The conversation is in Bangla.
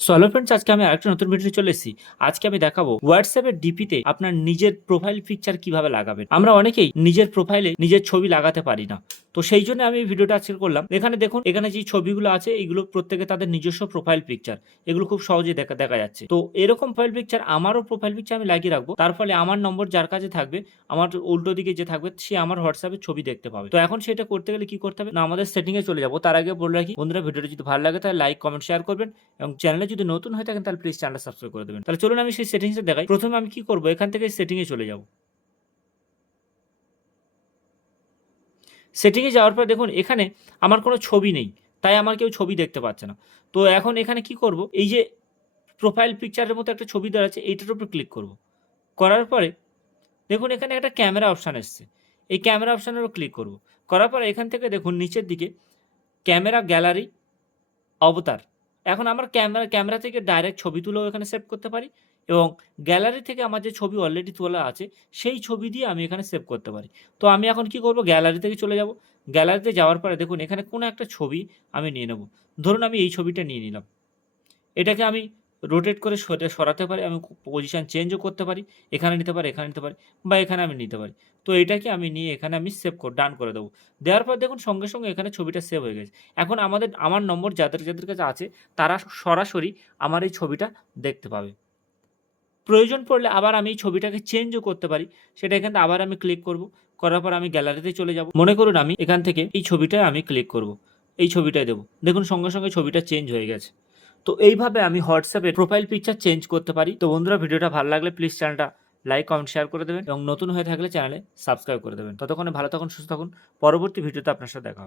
সো হ্যালো ফ্রেন্ডস, আজকে আমি আরেকটা নতুন ভিডিও চলে এসেছি। আজকে আমি দেখাবো হোয়াটসঅ্যাপের ডিপিতে আপনার নিজের প্রোফাইল পিকচার কিভাবে লাগাবেন। আমরা অনেকেই নিজের প্রোফাইলে নিজের ছবি লাগাতে পারি না, তো সেই জন্য আমি এই ভিডিওটা আজকে করলাম। এখানে দেখুন, এখানে যে ছবিগুলো আছে এগুলো প্রত্যেকে তাদের নিজস্ব প্রোফাইল পিকচার, এগুলো খুব সহজে দেখা যাচ্ছে। তো এরকম প্রোফাইল পিকচার, আমারও প্রোফাইল পিকচার আমি লাগিয়ে রাখবো। তার ফলে আমার নম্বর যার কাছে থাকবে, আমার উল্টো দিকে যে থাকবে, সে আমার হোয়াটসঅ্যাপে ছবি দেখতে পাবে। তো এখন সেটা করতে গেলে কি করতে হবে না, আমাদের সেটিংয়ে চলে যাবো। তার আগে বলে রাখি বন্ধুরা, ভিডিওটা যদি ভালো লাগে তাহলে লাইক, কমেন্ট, শেয়ার করবেন এবং চ্যানেলে যদি নতুন হয়ে থাকেন তাহলে প্লিজ চ্যানেলটা সাবস্ক্রাইব করে দেবেন। তাহলে চলুন আমি সেই সেটিংসে দেখাই। প্রথমে আমি কি করব, এখান থেকে সেটিংয়ে চলে যাব। সেটিংয়ে যাওয়ার পর দেখুন এখানে আমার কোনো ছবি নেই, তাই আমার কেউ ছবি দেখতে পাচ্ছে না। তো এখন এখানে কি করব, এই যে প্রোফাইল পিকচারের মতো একটা ছবি দেওয়া আছে, এইটার উপর ক্লিক করব। করার পরে দেখুন এখানে একটা ক্যামেরা অপশান এসছে, এই ক্যামেরা অপশানের উপর ক্লিক করব। করার পরে এখান থেকে দেখুন নিচের দিকে ক্যামেরা গ্যালারি অবতার। এখন আমার ক্যামেরা থেকে ডাইরেক্ট ছবি তুলেও এখানে সেভ করতে পারি এবং গ্যালারি থেকে আমার যে ছবি অলরেডি তোলা আছে সেই ছবি দিয়ে আমি এখানে সেভ করতে পারি। তো আমি এখন কি করব, গ্যালারি থেকে চলে যাব। গ্যালারিতে যাওয়ার পরে দেখুন এখানে কোনো একটা ছবি আমি নিয়ে নেব। ধরুন আমি এই ছবিটা নিয়ে নিলাম। এটাকে আমি রোটেট করে সরাতে পারি, আমি পজিশন চেঞ্জও করতে পারি। এখানে নিতে পারি, এখানে নিতে পারি বা এখানে আমি নিতে পারি। তো এটাকে আমি নিয়ে এখানে আমি ডান করে দেবো। দেওয়ার পর দেখুন সঙ্গে এখানে ছবিটা সেভ হয়ে গেছে। এখন আমার নম্বর যাদের কাছে আছে তারা সরাসরি আমার এই ছবিটা দেখতে পাবে। প্রয়োজন পড়লে আবার আমি এই ছবিটাকে চেঞ্জও করতে পারি। সেটা এখান থেকে আবার আমি ক্লিক করব। করার পর আমি গ্যালারিতে চলে যাব। মনে করুন আমি এখান থেকে এই ছবিটায় আমি ক্লিক করব। এই ছবিটায় দেব। দেখুন সঙ্গে ছবিটা চেঞ্জ হয়ে গেছে। তো এইভাবে আমি হোয়াটসঅ্যাপে প্রোফাইল পিকচার চেঞ্জ করতে পারি। তো বন্ধুরা, ভিডিওটা ভালো লাগলে প্লিজ চ্যানেলটা লাইক, কমেন্ট, শেয়ার করে দেবেন এবং নতুন হয়ে থাকলে চ্যানেলে সাবস্ক্রাইব করে দেবেন। ততক্ষণে ভালো থাকুন, সুস্থ থাকুন। পরবর্তী ভিডিওতে আপনার সাথে দেখা হবে।